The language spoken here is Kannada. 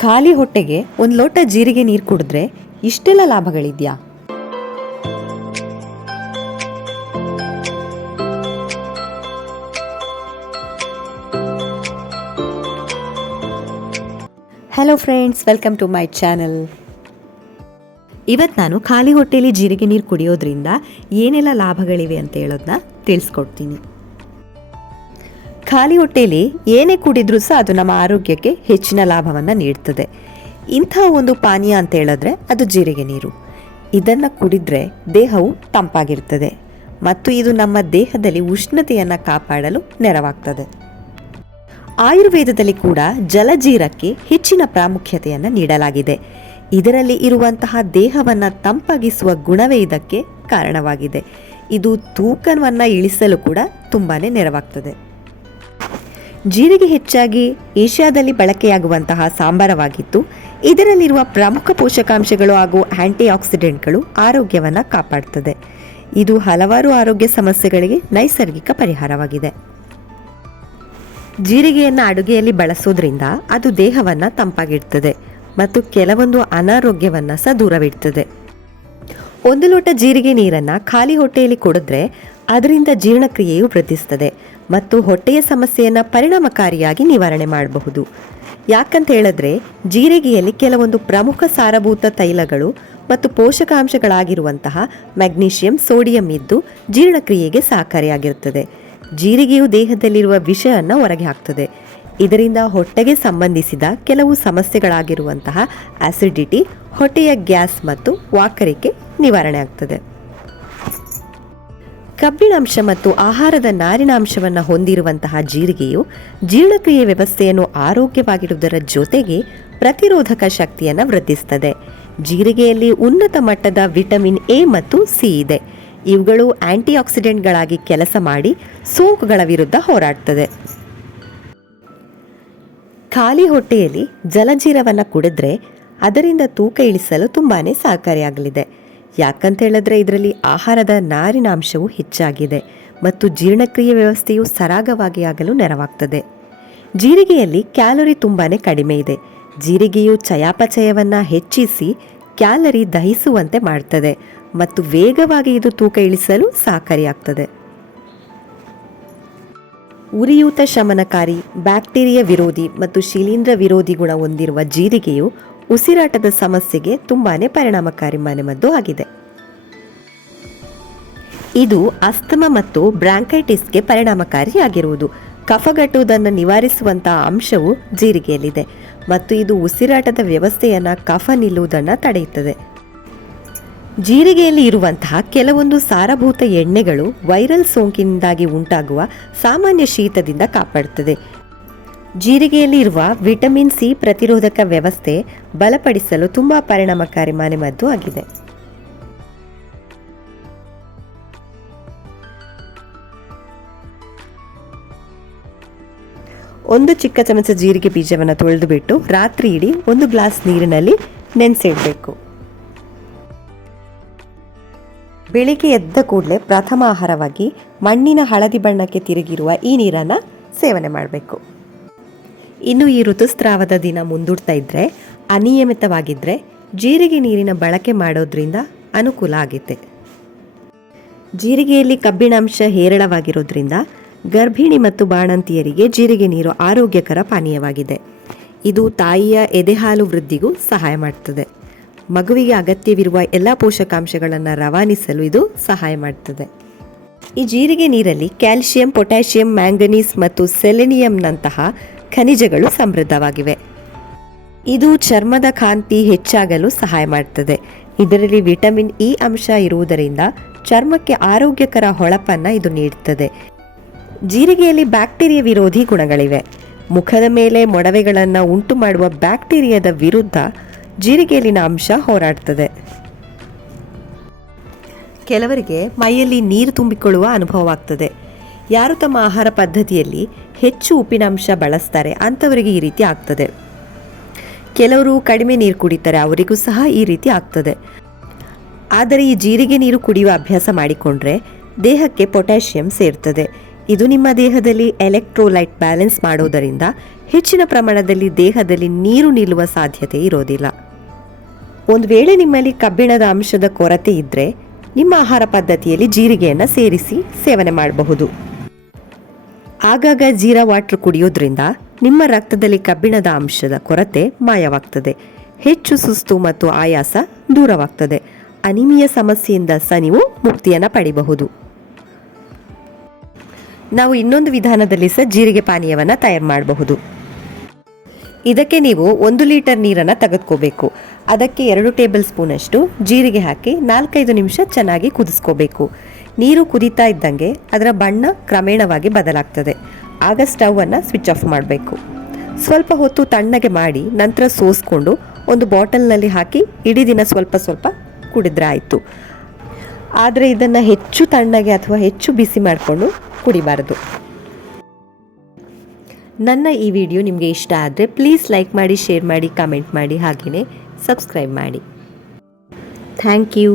ಖಾಲಿ ಹೊಟ್ಟೆಗೆ ಒಂದು ಲೋಟ ಜೀರಿಗೆ ನೀರು ಕುಡಿದ್ರೆ ಇಷ್ಟೆಲ್ಲ ಲಾಭಗಳಿದೆಯಾ? Hello friends, welcome to my channel. ಇವತ್ತು ನಾನು ಖಾಲಿ ಹೊಟ್ಟೆಯಲ್ಲಿ ಜೀರಿಗೆ ನೀರು ಕುಡಿಯೋದ್ರಿಂದ ಏನೆಲ್ಲ ಲಾಭಗಳಿವೆ ಅಂತ ಹೇಳೋದನ್ನ ತಿಳಿಸ್ಕೊಡ್ತೀನಿ. ಖಾಲಿ ಹೊಟ್ಟೆಯಲ್ಲಿ ಏನೇ ಕುಡಿದ್ರೂ ಸಹ ಅದು ನಮ್ಮ ಆರೋಗ್ಯಕ್ಕೆ ಹೆಚ್ಚಿನ ಲಾಭವನ್ನು ನೀಡ್ತದೆ. ಇಂಥ ಒಂದು ಪಾನೀಯ ಅಂತ ಹೇಳಿದ್ರೆ ಅದು ಜೀರಿಗೆ ನೀರು. ಇದನ್ನು ಕುಡಿದ್ರೆ ದೇಹವು ತಂಪಾಗಿರ್ತದೆ ಮತ್ತು ಇದು ನಮ್ಮ ದೇಹದಲ್ಲಿ ಉಷ್ಣತೆಯನ್ನು ಕಾಪಾಡಲು ನೆರವಾಗ್ತದೆ. ಆಯುರ್ವೇದದಲ್ಲಿ ಕೂಡ ಜಲಜೀರಕ್ಕೆ ಹೆಚ್ಚಿನ ಪ್ರಾಮುಖ್ಯತೆಯನ್ನು ನೀಡಲಾಗಿದೆ. ಇದರಲ್ಲಿ ಇರುವಂತಹ ದೇಹವನ್ನು ತಂಪಾಗಿಸುವ ಗುಣವೇ ಇದಕ್ಕೆ ಕಾರಣವಾಗಿದೆ. ಇದು ತೂಕವನ್ನು ಇಳಿಸಲು ಕೂಡ ತುಂಬಾ ನೆರವಾಗ್ತದೆ. ಜೀರಿಗೆ ಹೆಚ್ಚಾಗಿ ಏಷ್ಯಾದಲ್ಲಿ ಬಳಕೆಯಾಗುವಂತಹ ಸಾಂಬಾರವಾಗಿದ್ದು, ಇದರಲ್ಲಿರುವ ಪ್ರಮುಖ ಪೋಷಕಾಂಶಗಳು ಹಾಗೂ ಆಂಟಿ ಆಕ್ಸಿಡೆಂಟ್ಗಳು ಆರೋಗ್ಯವನ್ನು ಕಾಪಾಡ್ತದೆ. ಇದು ಹಲವಾರು ಆರೋಗ್ಯ ಸಮಸ್ಯೆಗಳಿಗೆ ನೈಸರ್ಗಿಕ ಪರಿಹಾರವಾಗಿದೆ. ಜೀರಿಗೆಯನ್ನು ಅಡುಗೆಯಲ್ಲಿ ಬಳಸೋದ್ರಿಂದ ಅದು ದೇಹವನ್ನು ತಂಪಾಗಿಡ್ತದೆ ಮತ್ತು ಕೆಲವೊಂದು ಅನಾರೋಗ್ಯವನ್ನು ಸಹ ದೂರವಿಡ್ತದೆ. 1 ಲೋಟ ಜೀರಿಗೆ ನೀರನ್ನು ಖಾಲಿ ಹೊಟ್ಟೆಯಲ್ಲಿ ಕುಡಿದ್ರೆ ಅದರಿಂದ ಜೀರ್ಣಕ್ರಿಯೆಯು ವೃದ್ಧಿಸ್ತದೆ ಮತ್ತು ಹೊಟ್ಟೆಯ ಸಮಸ್ಯೆಯನ್ನು ಪರಿಣಾಮಕಾರಿಯಾಗಿ ನಿವಾರಣೆ ಮಾಡಬಹುದು. ಯಾಕಂತ ಹೇಳಿದ್ರೆ ಜೀರಿಗೆಯಲ್ಲಿ ಕೆಲವೊಂದು ಪ್ರಮುಖ ಸಾರಭೂತ ತೈಲಗಳು ಮತ್ತು ಪೋಷಕಾಂಶಗಳಾಗಿರುವಂತಹ ಮ್ಯಾಗ್ನೀಷಿಯಂ, ಸೋಡಿಯಂ ಇದ್ದು ಜೀರ್ಣಕ್ರಿಯೆಗೆ ಸಹಕಾರಿಯಾಗಿರುತ್ತದೆ. ಜೀರಿಗೆಯು ದೇಹದಲ್ಲಿರುವ ವಿಷವನ್ನು ಹೊರಗೆ ಹಾಕ್ತದೆ. ಇದರಿಂದ ಹೊಟ್ಟೆಗೆ ಸಂಬಂಧಿಸಿದ ಕೆಲವು ಸಮಸ್ಯೆಗಳಾಗಿರುವಂತಹ ಆಸಿಡಿಟಿ, ಹೊಟ್ಟೆಯ ಗ್ಯಾಸ್ ಮತ್ತು ವಾಕರಿಕೆ ನಿವಾರಣೆ ಆಗ್ತದೆ. ಕಬ್ಬಿಣಾಂಶ ಮತ್ತು ಆಹಾರದ ನಾರಿನಾಂಶವನ್ನು ಹೊಂದಿರುವಂತಹ ಜೀರಿಗೆಯು ಜೀರ್ಣಕ್ರಿಯೆ ವ್ಯವಸ್ಥೆಯನ್ನು ಆರೋಗ್ಯವಾಗಿಡುವುದರ ಜೊತೆಗೆ ಪ್ರತಿರೋಧಕ ಶಕ್ತಿಯನ್ನು ವೃದ್ಧಿಸುತ್ತದೆ. ಜೀರಿಗೆಯಲ್ಲಿ ಉನ್ನತ ಮಟ್ಟದ ವಿಟಮಿನ್ ಎ ಮತ್ತು ಸಿ ಇದೆ. ಇವುಗಳು ಆಂಟಿ ಆಕ್ಸಿಡೆಂಟ್ಗಳಾಗಿ ಕೆಲಸ ಮಾಡಿ ಸೋಂಕುಗಳ ವಿರುದ್ಧ ಹೋರಾಡ್ತದೆ. ಖಾಲಿ ಹೊಟ್ಟೆಯಲ್ಲಿ ಜಲಜೀರವನ್ನು ಕುಡಿದ್ರೆ ಅದರಿಂದ ತೂಕ ಇಳಿಸಲು ತುಂಬಾ ಸಹಕಾರಿಯಾಗಲಿದೆ. ಯಾಕಂತ ಹೇಳಿದ್ರೆ ಇದರಲ್ಲಿ ಆಹಾರದ ನಾರಿನಾಂಶವು ಹೆಚ್ಚಾಗಿದೆ ಮತ್ತು ಜೀರ್ಣಕ್ರಿಯೆ ವ್ಯವಸ್ಥೆಯು ಸರಾಗವಾಗಿ ಆಗಲು ನೆರವಾಗ್ತದೆ. ಜೀರಿಗೆಯಲ್ಲಿ ಕ್ಯಾಲೋರಿ ತುಂಬಾ ಕಡಿಮೆ ಇದೆ. ಜೀರಿಗೆಯು ಚಯಾಪಚಯವನ್ನು ಹೆಚ್ಚಿಸಿ ಕ್ಯಾಲರಿ ದಹಿಸುವಂತೆ ಮಾಡ್ತದೆ ಮತ್ತು ವೇಗವಾಗಿ ಇದು ತೂಕ ಇಳಿಸಲು ಸಹಕಾರಿಯಾಗ್ತದೆ. ಉರಿಯೂತ ಶಮನಕಾರಿ, ಬ್ಯಾಕ್ಟೀರಿಯಾ ವಿರೋಧಿ ಮತ್ತು ಶಿಲೀಂಧ್ರ ವಿರೋಧಿ ಗುಣ ಹೊಂದಿರುವ ಜೀರಿಗೆಯು ಉಸಿರಾಟದ ಸಮಸ್ಯೆಗೆ ತುಂಬಾನೇ ಪರಿಣಾಮಕಾರಿ ಮನೆಮದ್ದು ಆಗಿದೆ. ಇದು ಅಸ್ತಮಾ ಮತ್ತು ಬ್ರಾಂಕೈಟಿಸ್ಗೆ ಪರಿಣಾಮಕಾರಿಯಾಗಿರುವುದು. ಕಫಗಟ್ಟುವುದನ್ನು ನಿವಾರಿಸುವಂತಹ ಅಂಶವು ಜೀರಿಗೆಯಲ್ಲಿದೆ ಮತ್ತು ಇದು ಉಸಿರಾಟದ ವ್ಯವಸ್ಥೆಯನ್ನು ಕಫ ನಿಲ್ಲುವುದನ್ನು ತಡೆಯುತ್ತದೆ. ಜೀರಿಗೆಯಲ್ಲಿ ಇರುವಂತಹ ಕೆಲವೊಂದು ಸಾರಭೂತ ಎಣ್ಣೆಗಳು ವೈರಲ್ ಸೋಂಕಿನಿಂದಾಗಿ ಉಂಟಾಗುವ ಸಾಮಾನ್ಯ ಶೀತದಿಂದ ಕಾಪಾಡುತ್ತದೆ. ಜೀರಿಗೆಯಲ್ಲಿ ಇರುವ ವಿಟಮಿನ್ ಸಿ ಪ್ರತಿರೋಧಕ ವ್ಯವಸ್ಥೆ ಬಲಪಡಿಸಲು ತುಂಬಾ ಪರಿಣಾಮಕಾರಿ ಮನೆಮದ್ದು ಆಗಿದೆ. ಒಂದು ಚಿಕ್ಕ ಚಮಚ ಜೀರಿಗೆ ಬೀಜವನ್ನು ತೊಳೆದು ಬಿಟ್ಟು ರಾತ್ರಿ ಇಡೀ 1 ಗ್ಲಾಸ್ ನೀರಿನಲ್ಲಿ ನೆನೆಸಿಡಬೇಕು. ಬೆಳಿಗ್ಗೆ ಎದ್ದ ಕೂಡಲೇ ಪ್ರಥಮ ಆಹಾರವಾಗಿ ಮಣ್ಣಿನ ಹಳದಿ ಬಣ್ಣಕ್ಕೆ ತಿರುಗಿರುವ ಈ ನೀರನ್ನು ಸೇವನೆ ಮಾಡಬೇಕು. ಇನ್ನು ಈ ಋತುಸ್ರಾವದ ದಿನ ಮುಂದೂಡ್ತಾ ಇದ್ದರೆ, ಅನಿಯಮಿತವಾಗಿದ್ದರೆ ಜೀರಿಗೆ ನೀರಿನ ಬಳಕೆ ಮಾಡೋದ್ರಿಂದ ಅನುಕೂಲ ಆಗುತ್ತೆ. ಜೀರಿಗೆಯಲ್ಲಿ ಕಬ್ಬಿಣಾಂಶ ಹೇರಳವಾಗಿರೋದ್ರಿಂದ ಗರ್ಭಿಣಿ ಮತ್ತು ಬಾಣಂತಿಯರಿಗೆ ಜೀರಿಗೆ ನೀರು ಆರೋಗ್ಯಕರ ಪಾನೀಯವಾಗಿದೆ. ಇದು ತಾಯಿಯ ಎದೆಹಾಲು ವೃದ್ಧಿಗೂ ಸಹಾಯ ಮಾಡ್ತದೆ. ಮಗುವಿಗೆ ಅಗತ್ಯವಿರುವ ಎಲ್ಲ ಪೋಷಕಾಂಶಗಳನ್ನು ರವಾನಿಸಲು ಇದು ಸಹಾಯ ಮಾಡ್ತದೆ. ಈ ಜೀರಿಗೆ ನೀರಲ್ಲಿ ಕ್ಯಾಲ್ಸಿಯಂ, ಪೊಟ್ಯಾಷಿಯಂ, ಮ್ಯಾಂಗನೀಸ್ ಮತ್ತು ಸೆಲೆನಿಯಂನಂತಹ ಖನಿಜಗಳು ಸಮೃದ್ಧವಾಗಿವೆ. ಇದು ಚರ್ಮದ ಕಾಂತಿ ಹೆಚ್ಚಾಗಲು ಸಹಾಯ ಮಾಡ್ತದೆ. ಇದರಲ್ಲಿ ವಿಟಮಿನ್ ಇ ಅಂಶ ಇರುವುದರಿಂದ ಚರ್ಮಕ್ಕೆ ಆರೋಗ್ಯಕರ ಹೊಳಪನ್ನು ಇದು ನೀಡುತ್ತದೆ. ಜೀರಿಗೆಯಲ್ಲಿ ಬ್ಯಾಕ್ಟೀರಿಯಾ ವಿರೋಧಿ ಗುಣಗಳಿವೆ. ಮುಖದ ಮೇಲೆ ಮೊಡವೆಗಳನ್ನು ಉಂಟು ಮಾಡುವ ಬ್ಯಾಕ್ಟೀರಿಯಾದ ವಿರುದ್ಧ ಜೀರಿಗೆಯಲ್ಲಿನ ಅಂಶ ಹೋರಾಡ್ತದೆ. ಕೆಲವರಿಗೆ ಮೈಯಲ್ಲಿ ನೀರು ತುಂಬಿಕೊಳ್ಳುವ ಅನುಭವವಾಗ್ತದೆ. ಯಾರು ತಮ್ಮ ಆಹಾರ ಪದ್ಧತಿಯಲ್ಲಿ ಹೆಚ್ಚು ಉಪ್ಪಿನಾಂಶ ಬಳಸ್ತಾರೆ ಅಂಥವರಿಗೆ ಈ ರೀತಿ ಆಗ್ತದೆ. ಕೆಲವರು ಕಡಿಮೆ ನೀರು ಕುಡಿತಾರೆ, ಅವರಿಗೂ ಸಹ ಈ ರೀತಿ ಆಗ್ತದೆ. ಆದರೆ ಈ ಜೀರಿಗೆ ನೀರು ಕುಡಿಯುವ ಅಭ್ಯಾಸ ಮಾಡಿಕೊಂಡ್ರೆ ದೇಹಕ್ಕೆ ಪೊಟ್ಯಾಷಿಯಂ ಸೇರ್ತದೆ. ಇದು ನಿಮ್ಮ ದೇಹದಲ್ಲಿ ಎಲೆಕ್ಟ್ರೋಲೈಟ್ ಬ್ಯಾಲೆನ್ಸ್ ಮಾಡೋದರಿಂದ ಹೆಚ್ಚಿನ ಪ್ರಮಾಣದಲ್ಲಿ ದೇಹದಲ್ಲಿ ನೀರು ನಿಲ್ಲುವ ಸಾಧ್ಯತೆ ಇರೋದಿಲ್ಲ. ಒಂದು ವೇಳೆ ನಿಮ್ಮಲ್ಲಿ ಕಬ್ಬಿಣದ ಅಂಶದ ಕೊರತೆ ಇದ್ದರೆ ನಿಮ್ಮ ಆಹಾರ ಪದ್ಧತಿಯಲ್ಲಿ ಜೀರಿಗೆಯನ್ನು ಸೇರಿಸಿ ಸೇವನೆ ಮಾಡಬಹುದು. ಆಗಾಗ ಜೀರಾ ವಾಟರ್ ಕುಡಿಯೋದ್ರಿಂದ ನಿಮ್ಮ ರಕ್ತದಲ್ಲಿ ಕಬ್ಬಿಣದ ಅಂಶದ ಕೊರತೆ ಮಾಯವಾಗ್ತದೆ. ಹೆಚ್ಚು ಸುಸ್ತು ಮತ್ತು ಆಯಾಸ ದೂರವಾಗ್ತದೆ. ಅನಿಮಿಯ ಸಮಸ್ಯೆಯಿಂದ ನೀವು ಮುಕ್ತಿಯನ್ನು ಪಡಿಬಹುದು. ನಾವು ಇನ್ನೊಂದು ವಿಧಾನದಲ್ಲಿ ಜೀರಿಗೆ ಪಾನೀಯವನ್ನು ತಯಾರು ಮಾಡಬಹುದು. ಇದಕ್ಕೆ ನೀವು 1 ಲೀಟರ್ ನೀರನ್ನು ತೆಗೆದುಕೋಬೇಕು. ಅದಕ್ಕೆ 2 ಟೇಬಲ್ ಸ್ಪೂನಷ್ಟು ಜೀರಿಗೆ ಹಾಕಿ 4-5 ನಿಮಿಷ ಚೆನ್ನಾಗಿ ಕುದಿಸ್ಕೋಬೇಕು. ನೀರು ಕುದೀತಾ ಇದ್ದಂಗೆ ಅದರ ಬಣ್ಣ ಕ್ರಮೇಣವಾಗಿ ಬದಲಾಗ್ತದೆ. ಆಗ ಸ್ಟವನ್ನು ಸ್ವಿಚ್ ಆಫ್ ಮಾಡಬೇಕು. ಸ್ವಲ್ಪ ಹೊತ್ತು ತಣ್ಣಗೆ ಮಾಡಿ ನಂತರ ಸೋಸ್ಕೊಂಡು ಒಂದು ಬಾಟಲ್ನಲ್ಲಿ ಹಾಕಿ ಇಡೀ ದಿನ ಸ್ವಲ್ಪ ಸ್ವಲ್ಪ ಕುಡಿದ್ರೆ ಆಯಿತು. ಆದರೆ ಇದನ್ನು ಹೆಚ್ಚು ತಣ್ಣಗೆ ಅಥವಾ ಹೆಚ್ಚು ಬಿಸಿ ಮಾಡಿಕೊಂಡು ಕುಡಿಬಾರದು. ನನ್ನ ಈ ವಿಡಿಯೋ ನಿಮಗೆ ಇಷ್ಟ ಆದರೆ ಪ್ಲೀಸ್ ಲೈಕ್ ಮಾಡಿ, ಶೇರ್ ಮಾಡಿ, ಕಮೆಂಟ್ ಮಾಡಿ, ಹಾಗೆಯೇ ಸಬ್ಸ್ಕ್ರೈಬ್ ಮಾಡಿ. Thank you.